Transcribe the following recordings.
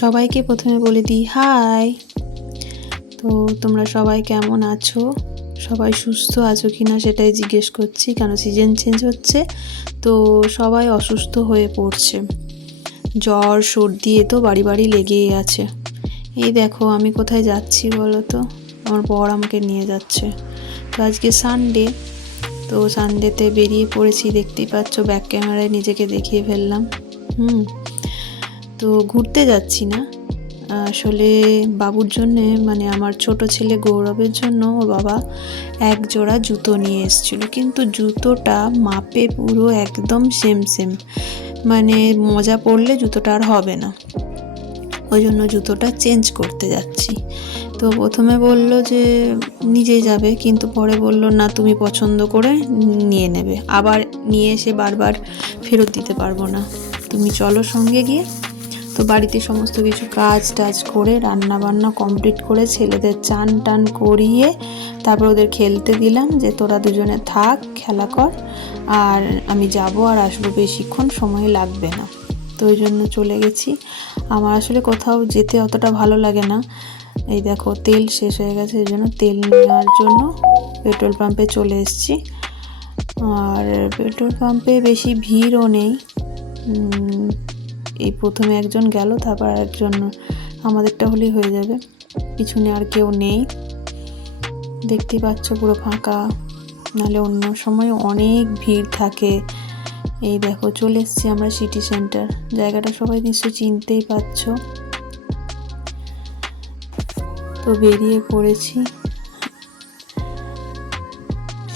সবাইকে প্রথমে বলে দিই হাই। তো তোমরা সবাই কেমন আছো? সবাই সুস্থ আছো কি না সেটাই জিজ্ঞেস করছি, কারণ সিজন চেঞ্জ হচ্ছে তো সবাই অসুস্থ হয়ে পড়ছে। জ্বর সর্দি এ তো বাড়ি বাড়ি লেগেই আছে। এই দেখো আমি কোথায় যাচ্ছি বলো তো, আমার বর আমাকে নিয়ে যাচ্ছে। তো আজকে সানডে, তো সানডেতে বেরিয়ে পড়েছি, দেখতেই পাচ্ছ ব্যাক ক্যামেরায় নিজেকে দেখিয়ে ফেললাম। তো ঘুরতে যাচ্ছি না, আসলে বাবুর জন্যে, মানে আমার ছোট ছেলে গৌরবের জন্য ওর বাবা এক জোড়া জুতো নিয়ে এসেছিল, কিন্তু জুতোটা মাপে পুরো একদম সেম সেম, মানে মজা পড়লে জুতোটা আর হবে না, ওই জন্য জুতোটা চেঞ্জ করতে যাচ্ছি। তো প্রথমে বলল যে নিজেই যাবে, কিন্তু পরে বলল না তুমি পছন্দ করে নিয়ে নেবে, আবার নিয়ে এসে বারবার ফেরত দিতে পারবো না, তুমি চলো সঙ্গে গিয়ে। তো বাড়িতে সমস্ত কিছু কাজ টাজ করে রান্না বান্না কমপ্লিট করে ছেলেদের চান টান করিয়ে তারপর ওদের খেলতে দিলাম, যে তোরা দুজনে থাক খেলা কর, আর আমি যাব আর আসবো, বেশিক্ষণ সময় লাগবে না। তো ওই জন্য চলে গেছি। আমার আসলে কোথাও যেতে অতটা ভালো লাগে না। এই দেখো তেল শেষ হয়ে গেছে, এই জন্য তেল নেওয়ার জন্য পেট্রোল পাম্পে চলে এসেছি। আর পেট্রোল পাম্পে বেশি ভিড়ও নেই, এই প্রথমে একজন গেল, তারপর একজন, আমাদেরটা হলেই হয়ে যাবে, পিছনে আর কেউ নেই, দেখতেই পাচ্ছ পুরো ফাঁকা, নাহলে অন্য সময় অনেক ভিড় থাকে। এই দেখো চলে এসেছি আমরা সিটি সেন্টার, জায়গাটা সবাই নিশ্চয়ই চিনতেই পারছ। তো বেরিয়ে পড়েছি।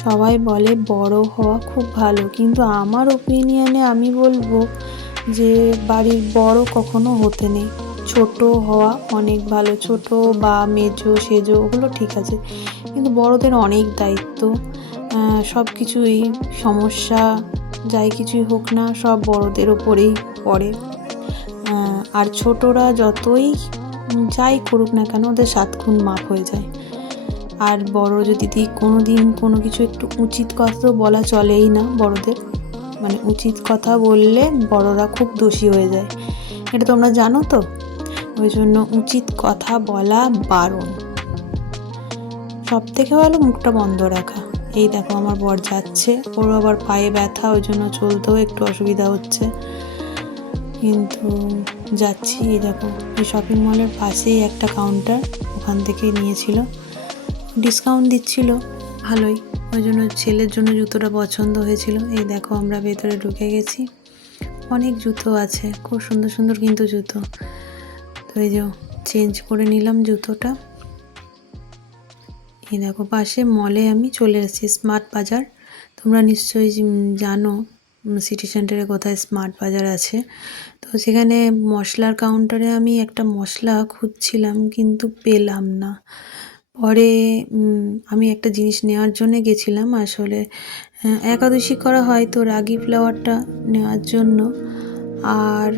সবাই বলে বড় হওয়া খুব ভালো, কিন্তু আমার ওপিনিয়নে আমি বলবো যে বাড়ির বড় কখনো হতে নেই, ছোট হওয়া অনেক ভালো। ছোট বা মেজো সেজো ওগুলো ঠিক আছে, কিন্তু বড়দের অনেক দায়িত্ব, সব কিছুই সমস্যা, যাই কিছুই হোক না সব বড়দের ওপরেই পড়ে। আর ছোটরা যতই যাই করুক না কেন ওদের 7 খুন মাপ হয়ে যায়। আর বড় যদি কোনো দিন কোনো কিছু একটু উচিত কথা তো বলা চলেই না বড়দের, মানে উচিত কথা বললে বড়রা খুব দোষী হয়ে যায়, এটা তোমরা জানো তো। ওই জন্য উচিত কথা বলা বারণ, সব থেকে ভালো মুখটা বন্ধ রাখা। এই দেখো আমার বর যাচ্ছে, ওর আবার পায়ে ব্যথা, ওই জন্য চলতেও একটু অসুবিধা হচ্ছে, কিন্তু যাচ্ছি। এই দেখো এই শপিং মলের পাশেই একটা কাউন্টার, ওখান থেকেই নিয়েছিল, ডিসকাউন্ট দিচ্ছিল ভালোই, ওই জন্য ছেলের জন্য জুতোটা পছন্দ হয়েছিল। এই দেখো আমরা ভেতরে ঢুকে গেছি, অনেক জুতো আছে, খুব সুন্দর সুন্দর কিন্তু জুতো। তো এই যে চেঞ্জ করে নিলাম জুতোটা। এই দেখো পাশে মলে আমি চলে এসেছি, স্মার্ট বাজার, তোমরা নিশ্চয়ই জানো সিটি সেন্টারে কোথায় স্মার্ট বাজার আছে। তো সেখানে মশলার কাউন্টারে আমি একটা মশলা খুঁজছিলাম কিন্তু পেলাম না, পরে আমি একটা জিনিস নেওয়ার জন্য গেছিলাম, আসলে একাদশী করা হয় তো রাগি ফ্লাওয়ারটা নেওয়ার জন্য, আর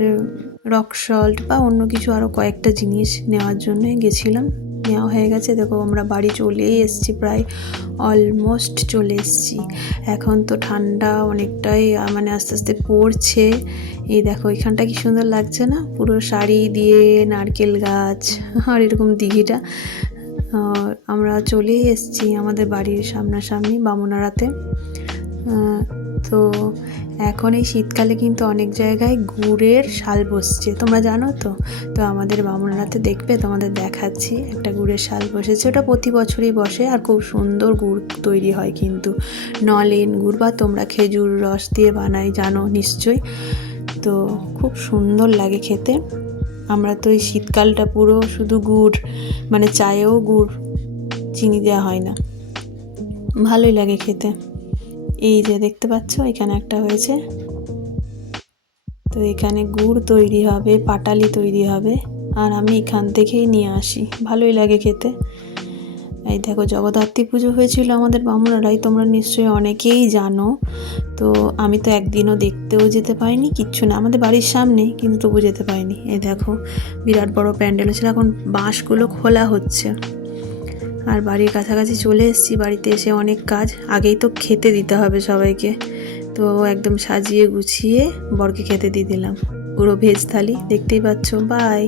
রক সল্ট বা অন্য কিছু আরও কয়েকটা জিনিস নেওয়ার জন্য গেছিলাম, নেওয়া হয়ে গেছে। দেখো আমরা বাড়ি চলেই এসেছি, প্রায় অলমোস্ট চলে এসেছি। এখন তো ঠান্ডা অনেকটাই মানে আস্তে আস্তে পড়ছে। এই দেখো এখানটা কি সুন্দর লাগছে না, পুরো শাড়ি দিয়ে নারকেল গাছ আর এরকম দিঘিটা। আমরা চলেই এসেছি আমাদের বাড়ির সামনাসামনি বামুনারাতে। তো এখন এই শীতকালে কিন্তু অনেক জায়গায় গুড়ের শাল বসছে, তোমরা জানো তো। তো আমাদের বামুনারাতে দেখবে, তোমাদের দেখাচ্ছি, একটা গুড়ের শাল বসেছে, ওটা প্রতি বছরই বসে, আর খুব সুন্দর গুড় তৈরি হয়, কিন্তু নলেন গুড় বা তোমরা খেজুর রস দিয়ে বানাই জানো নিশ্চয়ই। তো খুব সুন্দর লাগে খেতে। আমরা তো এই শীতকালটা পুরো শুধু গুড়, মানে চায়েও গুড়, চিনি দেওয়া হয় না, ভালোই লাগে খেতে। এই যে দেখতে পাচ্ছ এখানে একটা হয়েছে, তো এখানে গুড় তৈরি হবে, পাটালি তৈরি হবে, আর আমি এখান থেকেই নিয়ে আসি, ভালোই লাগে খেতে। এই দেখো জগদ্ধাত্রী পুজো হয়েছিল আমাদের বামুনারাই, তোমরা নিশ্চয়ই অনেকেই জানো। তো আমি তো একদিনও দেখতেও যেতে পারিনি, কিচ্ছু না, আমাদের বাড়ির সামনে, কিন্তু তবু যেতে পারিনি। এই দেখো বিরাট বড় প্যান্ডেল হয়েছিল, এখন বাঁশগুলো খোলা হচ্ছে। আর বাড়ির কাছাকাছি চলে এসেছি, বাড়িতে এসে অনেক কাজ, আগেই তো খেতে দিতে হবে সবাইকে, তো একদম সাজিয়ে গুছিয়ে বরকে খেতে দিয়ে দিলাম। পুরো ভেজ থালি দেখতেই পাচ্ছ। বাই।